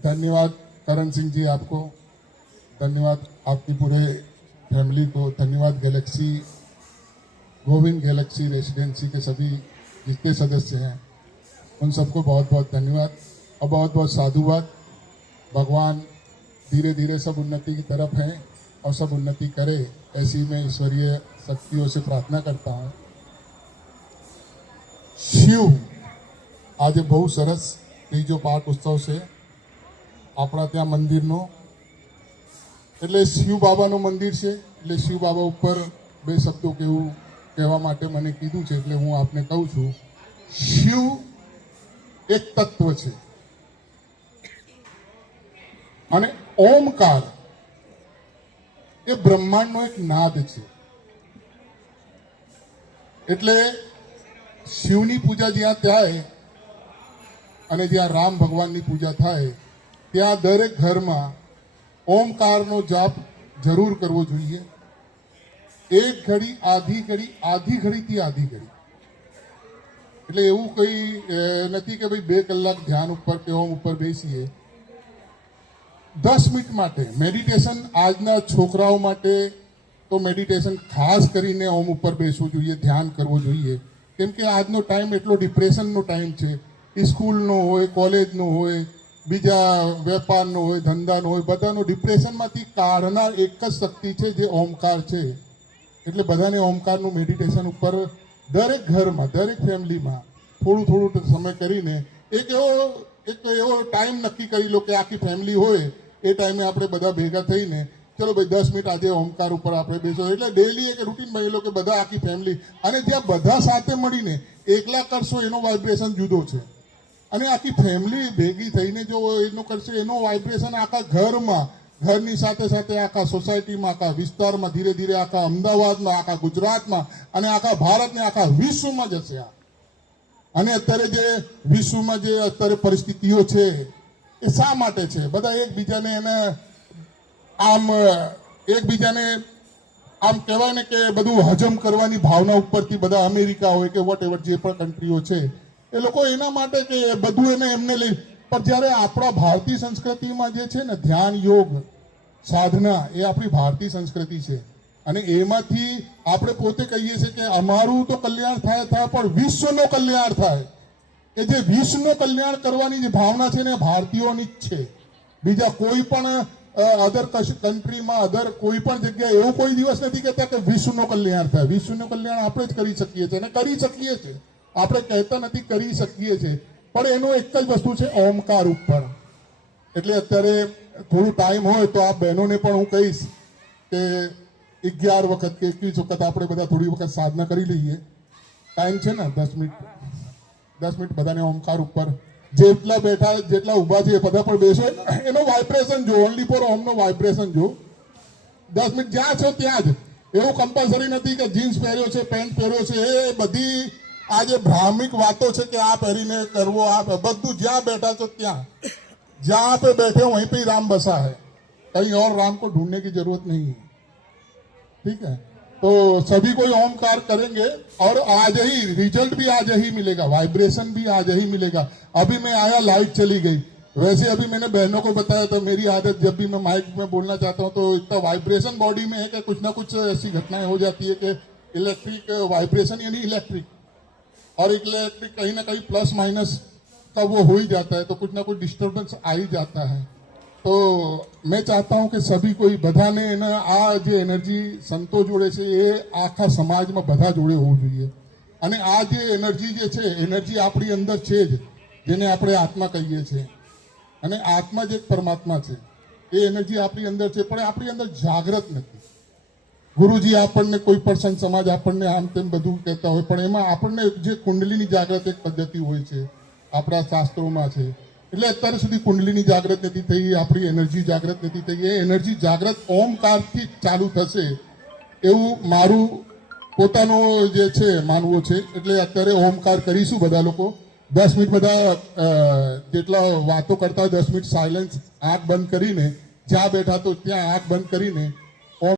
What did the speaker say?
धन्यवाद करण सिंह जी, आपको धन्यवाद, आपकी पूरे फैमिली को धन्यवाद, गैलेक्सी गोविंद गैलेक्सी रेसिडेंसी के सभी जितने सदस्य हैं उन सबको बहुत बहुत धन्यवाद और बहुत बहुत साधुवाद। भगवान धीरे धीरे सब उन्नति की तरफ हैं और सब उन्नति करे, ऐसी मैं ईश्वरीय शक्तियों से प्रार्थना करता हूँ। शिव आज बहु सरस ત્રીજો પાઠ ઉત્સવ છે આપણા ત્યાં મંદિરનો, એટલે શિવ બાબાનું મંદિર છે, એટલે શિવ બાબા ઉપર બે શબ્દો કહેવા માટે મને કીધું છે, એટલે હું આપને કહું છું। શિવ એક તત્વ છે અને ઓમકાર એ બ્રહ્માંડનો એક નાદ છે। એટલે શિવની પૂજા જ્યાં થાય અને જ્યાં રામ ભગવાનની પૂજા થાય ત્યાં દરેક ઘરમાં ઓમકારનો જાપ જરૂર કરવો જોઈએ। એક ઘડી આધી ઘડીથી આધી ઘડી, એટલે એવું કંઈ નથી કે ભાઈ 2 કલાક ધ્યાન ઉપર કે ઓમ ઉપર બેસીએ। 10 મિનિટ માટે મેડિટેશન આજના છોકરાઓ માટે તો મેડિટેશન ખાસ કરીને ઓમ ઉપર બેસવું જોઈએ, ધ્યાન કરવું જોઈએ, કેમ કે આજનો ટાઈમ એટલો ડિપ્રેશનનો ટાઈમ છે। સ્કૂલનો હોય, કોલેજનો હોય, બીજા વેપારનો હોય, ધંધાનો હોય, બધાનો ડિપ્રેશનમાંથી કાઢનાર એક જ શક્તિ છે જે ઓમકાર છે। એટલે બધાને ઓમકારનું મેડિટેશન ઉપર દરેક ઘરમાં દરેક ફેમિલીમાં થોડું થોડું સમય કરીને એક એવો ટાઈમ નક્કી કરી લો કે આખી ફેમિલી હોય એ ટાઈમે આપણે બધા ભેગા થઈને ચલો ભાઈ 10 મિનિટ આજે ઓમકાર ઉપર આપણે બેસો। એટલે ડેલી એક રૂટીન બની લો કે બધા આખી ફેમિલી, અને જ્યાં બધા સાથે મળીને એકલા કરશો એનો વાઇબ્રેશન જુદો છે, અને આખી ફેમિલી ભેગી થઈને જો એનો કરશે એનો વાઇબ્રેશન આખા ઘરમાં, ઘરની સાથે સાથે આખા સોસાયટીમાં, આખા વિસ્તારમાં, ધીરે ધીરે આખા અમદાવાદમાં, આખા ગુજરાતમાં અને આખા ભારતને આખા વિશ્વમાં જશે। અને અત્યારે જે વિશ્વમાં જે અત્યારે પરિસ્થિતિઓ છે એ શા માટે છે? બધા એકબીજાને આમ કહેવાય ને કે બધું હજમ કરવાની ભાવના ઉપરથી બધા અમેરિકા હોય કે વોટ એવર જે પણ કન્ટ્રીઓ છે એ લોકો એના માટે કે બધું એમને લઈ, પણ જ્યારે આપણા ભારતીય સંસ્કૃતિમાં જે છે ને ધ્યાન, યોગ, સાધના એ આપણી ભારતીય સંસ્કૃતિ છે, અને એમાંથી આપણે પોતે કહીએ છીએ કે અમારું તો કલ્યાણ થાય પણ વિશ્વનો કલ્યાણ થાય। એ જે વિશ્વનું કલ્યાણ કરવાની જે ભાવના છે ને ભારતીયોની જ છે। બીજા કોઈ પણ અધર કન્ટ્રીમાં, અધર કોઈ પણ જગ્યાએ એવું કોઈ દિવસ નથી કહેતા કે વિશ્વનું કલ્યાણ થાય। વિશ્વનું કલ્યાણ આપણે જ કરી શકીએ છીએ અને કરી શકીએ છીએ, આપણે કહેતા નથી, કરી શકીએ છીએ, પણ એનો એક જ વસ્તુ છે ઓમકાર ઉપર। એટલે અત્યારે થોડું ટાઈમ હોય તો આ બહેનોને પણ હું કહીશ કે 11 વખત કે 21 વખત આપણે બધા થોડી વખત સાધના કરી લઈએ। ટાઈમ છે ને 10 મિનિટ બધાને ઓમકાર ઉપર, જેટલા બેઠા જેટલા ઊભા છે એ બધા પણ બેસો, એનો વાઇબ્રેશન જો, ઓનલી ફોર ઓમનો વાઇબ્રેશન જો। 10 મિનિટ જ્યાં છો ત્યાં જ, એવું કમ્પલસરી નથી કે જીન્સ પહેર્યો છે, પેન્ટ પહેર્યો છે, એ બધી આ જે ભ્રામિક વાતો છે કે આ પહેરીને કરવો, આ બધું જ્યાં बैठा છો ત્યાં, जहाँ पे बैठे वहीं पे राम बसा है, कहीं और राम को ढूंढने की जरूरत नहीं है। ठीक है, तो सभी कोई ओमकार करेंगे और आज ही रिजल्ट भी आज ही मिलेगा, वाइब्रेशन भी आज ही मिलेगा। अभी मैं आया, लाइट चली गई। वैसे अभी मैंने बहनों को बताया तो मेरी आदत जब भी मैं माइक में बोलना चाहता हूँ तो इतना वाइब्रेशन बॉडी में है कि कुछ ना कुछ ऐसी घटनाएं हो जाती है कि इलेक्ट्रिक वाइब्रेशन यानी इलेक्ट्रिक, और इलेक्ट्रिक कहीं ना कहीं प्लस माइनस का वो हो ही जाता है, तो कुछ ना कुछ डिस्टर्बेंस आ ही जाता है। तो मैं चाहता हूँ कि सभी कोई बधाने आ जे एनर्जी संतो जोड़े છે એ આખા સમાજમાં બધા જોડે હોવું જોઈએ। અને આ જે એનર્જી જે છે, એનર્જી આપણી અંદર છે જ, જેને આપણે આત્મા કહીએ છીએ, અને આત્મા જ એક પરમાત્મા છે। એ એનર્જી આપણી અંદર છે પણ આપણી અંદર જાગૃત નથી। ગુરુજી આપણને કોઈ પણ સંત સમાજ આપણને આમ તેમ બધું કહેતા હોય, પણ એમાં આપણને જે કુંડલીની જાગૃત એક પદ્ધતિ હોય છે આપણા શાસ્ત્રોમાં છે। એટલે અત્યાર સુધી કુંડલીની જાગૃત નથી થઈ, આપણી એનર્જી જાગૃત નથી થઈ। એ એનર્જી જાગૃત ઓમકારથી ચાલુ થશે એવું મારું પોતાનો જે છે માનવો છે। એટલે અત્યારે ઓમકાર કરીશું બધા લોકો। 10 મિનિટ બધા જેટલા વાતો કરતા હોય 10 મિનિટ સાયલેન્સ, આંખ બંધ કરીને, જ્યાં બેઠા તો ત્યાં આંખ બંધ કરીને